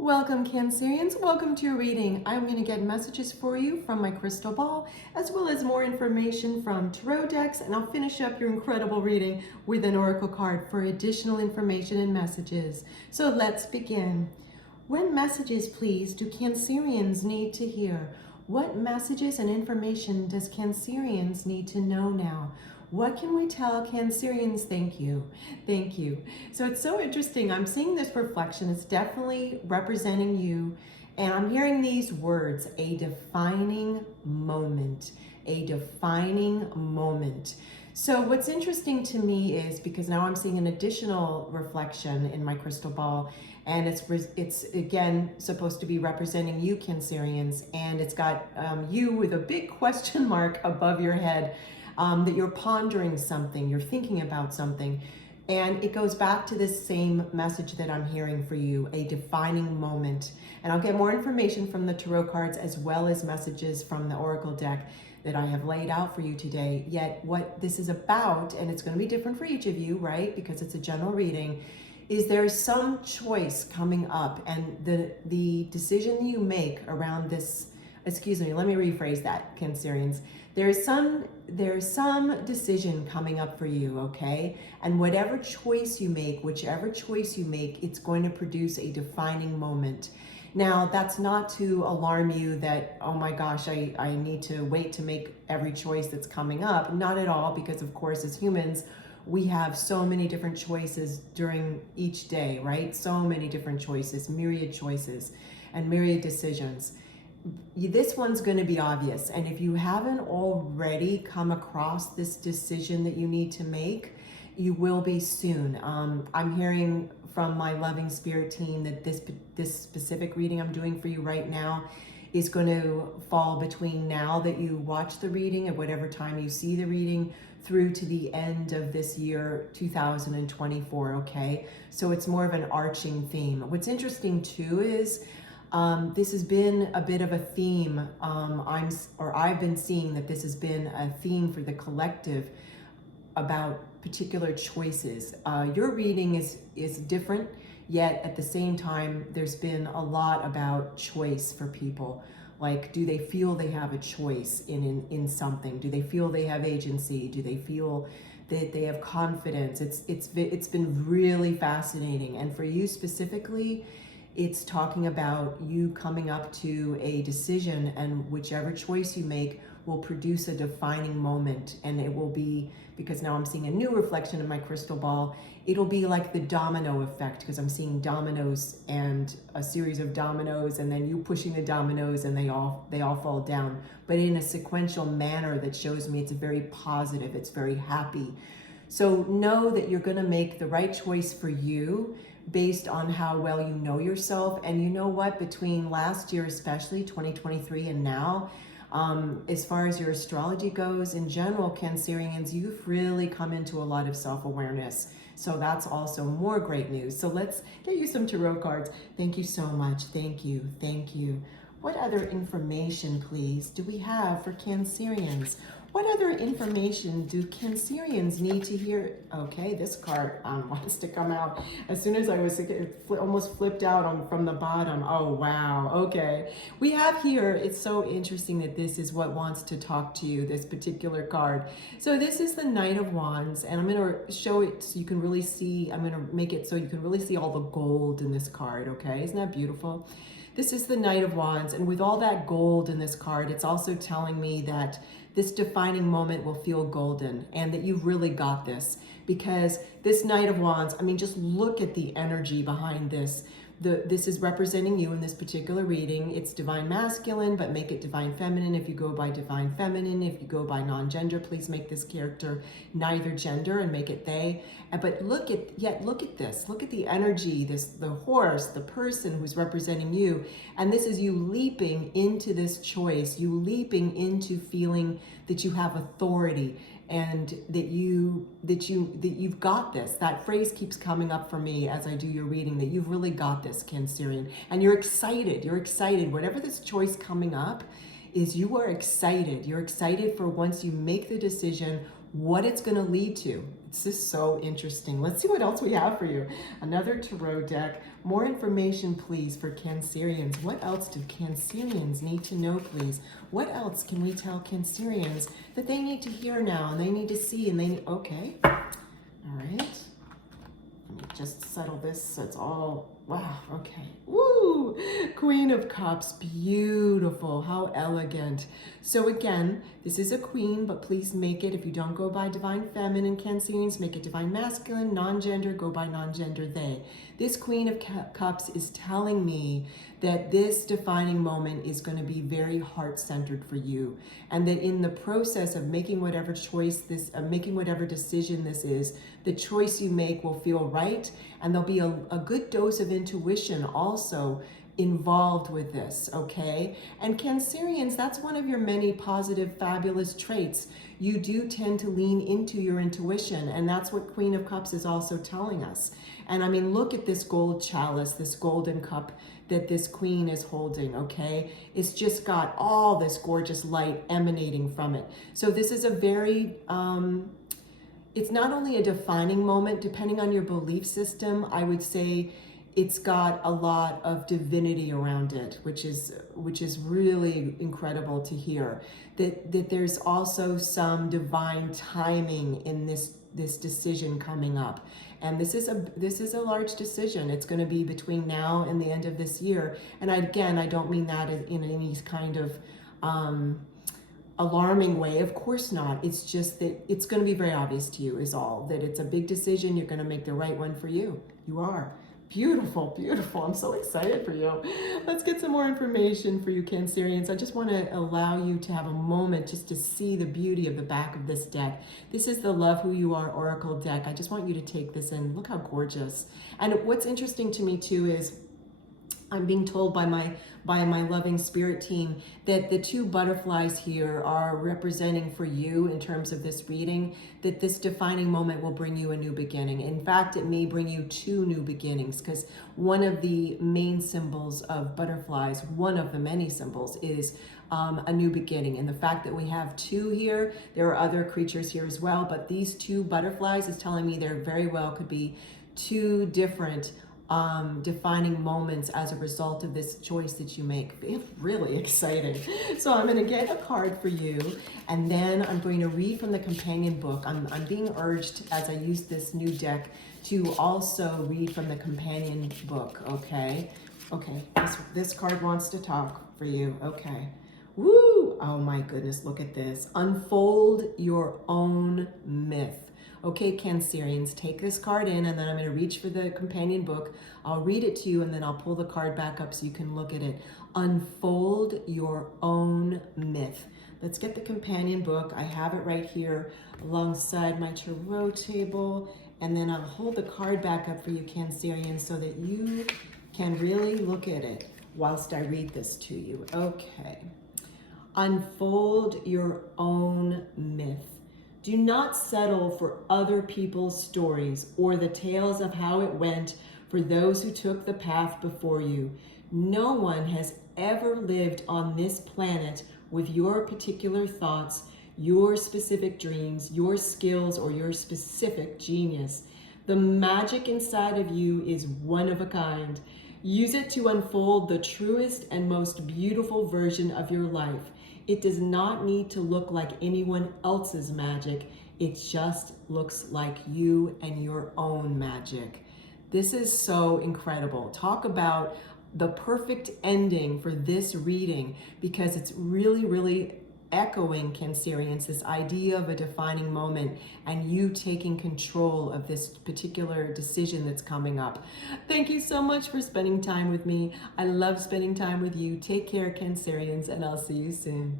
Welcome, Cancerians. Welcome to your reading. I'm going to get messages for you from my crystal ball, as well as more information from tarot decks, and I'll finish up your incredible reading with an oracle card for additional information and messages. So let's begin. What messages, please, do Cancerians need to hear? What messages and information does Cancerians need to know now? What can we tell Cancerians? Thank you. Thank you. So it's so interesting. I'm seeing this reflection. It's definitely representing you. And I'm hearing these words, a defining moment, a defining moment. So what's interesting to me is, because now I'm seeing an additional reflection in my crystal ball, and it's again supposed to be representing you, Cancerians, and it's got you with a big question mark above your head, that you're pondering something, you're thinking about something. And it goes back to this same message that I'm hearing for you, a defining moment. And I'll get more information from the tarot cards as well as messages from the oracle deck that I have laid out for you today. Yet what this is about, and it's going to be different for each of you, right? Because it's a general reading, is there's some choice coming up, and the decision you make around this, excuse me, let me rephrase that, Cancerians. There's some decision coming up for you, okay? And whatever choice you make, whichever choice you make, it's going to produce a defining moment. Now, that's not to alarm you that, oh my gosh, I need to wait to make every choice that's coming up. Not at all, because of course, as humans, we have so many different choices during each day, right? So many different choices, myriad choices, and myriad decisions. This one's going to be obvious, and if you haven't already come across this decision that you need to make, you will be soon. I'm hearing from my loving spirit team that this specific reading I'm doing for you right now is going to fall between now that you watch the reading, at whatever time you see the reading, through to the end of this year 2024. Okay, so it's more of an arching theme. What's interesting too is this has been a bit of a theme. I've been seeing that this has been a theme for the collective about particular choices. Your reading is different, yet at the same time, there's been a lot about choice for people. Like, do they feel they have a choice in something? Do they feel they have agency? Do they feel that they have confidence? It's been really fascinating. And for you specifically, it's talking about you coming up to a decision, and whichever choice you make will produce a defining moment. And it will be, because now I'm seeing a new reflection in my crystal ball, it'll be like the domino effect, because I'm seeing dominoes and a series of dominoes, and then you pushing the dominoes and they all fall down, but in a sequential manner that shows me it's very positive, it's very happy. So know that you're going to make the right choice for you based on how well you know yourself. And you know what, between last year, especially 2023, and now, as far as your astrology goes, in general, Cancerians, you've really come into a lot of self-awareness. So that's also more great news. So let's get you some tarot cards. Thank you so much. Thank you. Thank you. What other information, please, do we have for Cancerians? What other information do Cancerians need to hear? Okay, this card wants to come out. As soon as I was, it almost flipped out from the bottom. Oh, wow. Okay. We have here, it's so interesting that this is what wants to talk to you, this particular card. So this is the Knight of Wands, and I'm going to show it so you can really see, I'm going to make it so you can really see all the gold in this card, okay? Isn't that beautiful? This is the Knight of Wands, and with all that gold in this card, it's also telling me that this defining moment will feel golden, and that you've really got this, because this Knight of Wands, I mean, just look at the energy behind this. This is representing you in this particular reading. It's divine masculine, but make it divine feminine if you go by divine feminine. If you go by non-gender, please make this character neither gender and make it they. But look at this. Look at the energy, the horse, the person who's representing you. And this is you leaping into this choice, you leaping into feeling that you have authority, and that you've got this. That phrase keeps coming up for me as I do your reading, that you've really got this, Cancerian, and you're excited. Whatever this choice coming up is, you are excited. You're excited for, once you make the decision, what it's going to lead to. It's just so interesting. Let's see what else we have for you. Another tarot deck, More information, please, for Cancerians. What else do Cancerians need to know, please? What else can we tell Cancerians that they need to hear now and they need to see and they need, okay. All right. Let me just settle this so it's all, wow, okay. Woo! Queen of Cups, beautiful, how elegant. So again, this is a queen, but please make it, if you don't go by divine feminine Cancerians, make it divine masculine, non-gender, go by non-gender they. This Queen of Cups is telling me that this defining moment is going to be very heart-centered for you, and that in the process of making whatever choice this, making whatever decision this is, the choice you make will feel right, and there'll be a good dose of intuition also involved with this, okay? And Cancerians, that's one of your many positive, fabulous traits. You do tend to lean into your intuition, and that's what Queen of Cups is also telling us. And I mean, look at this gold chalice, this golden cup that this queen is holding, okay? It's just got all this gorgeous light emanating from it. So this is a very, it's not only a defining moment, depending on your belief system, I would say it's got a lot of divinity around it, which is really incredible to hear. That there's also some divine timing in this decision coming up. And this is a large decision. It's going to be between now and the end of this year. And I don't mean that in any kind of alarming way. Of course not. It's just that it's going to be very obvious to you is all. That it's a big decision. You're going to make the right one for you. You are. Beautiful, beautiful. I'm so excited for you. Let's get some more information for you, Cancerians. I just want to allow you to have a moment just to see the beauty of the back of this deck. This is the Love Who You Are Oracle deck. I just want you to take this in. Look how gorgeous. And what's interesting to me too is I'm being told by my loving spirit team that the two butterflies here are representing for you in terms of this reading, that this defining moment will bring you a new beginning. In fact, it may bring you two new beginnings, because one of the main symbols of butterflies, one of the many symbols, is a new beginning. And the fact that we have two here, there are other creatures here as well, but these two butterflies is telling me there very well could be two different defining moments as a result of this choice that you make. It's really exciting. So I'm going to get a card for you, and then I'm going to read from the companion book. I'm being urged as I use this new deck to also read from the companion book, okay? Okay, this card wants to talk for you, okay. Woo! Oh my goodness, look at this. Unfold your own myth. Okay, Cancerians, take this card in, and then I'm going to reach for the companion book. I'll read it to you, and then I'll pull the card back up so you can look at it. Unfold your own myth. Let's get the companion book. I have it right here alongside my tarot table, and then I'll hold the card back up for you, Cancerians, so that you can really look at it whilst I read this to you. Okay. Unfold your own myth. Do not settle for other people's stories or the tales of how it went for those who took the path before you. No one has ever lived on this planet with your particular thoughts, your specific dreams, your skills, or your specific genius. The magic inside of you is one of a kind. Use it to unfold the truest and most beautiful version of your life. It does not need to look like anyone else's magic. It just looks like you and your own magic. This is so incredible. Talk about the perfect ending for this reading, because it's really, really echoing, Cancerians, this idea of a defining moment and you taking control of this particular decision that's coming up. Thank you so much for spending time with me. I love spending time with you. Take care, Cancerians, and I'll see you soon.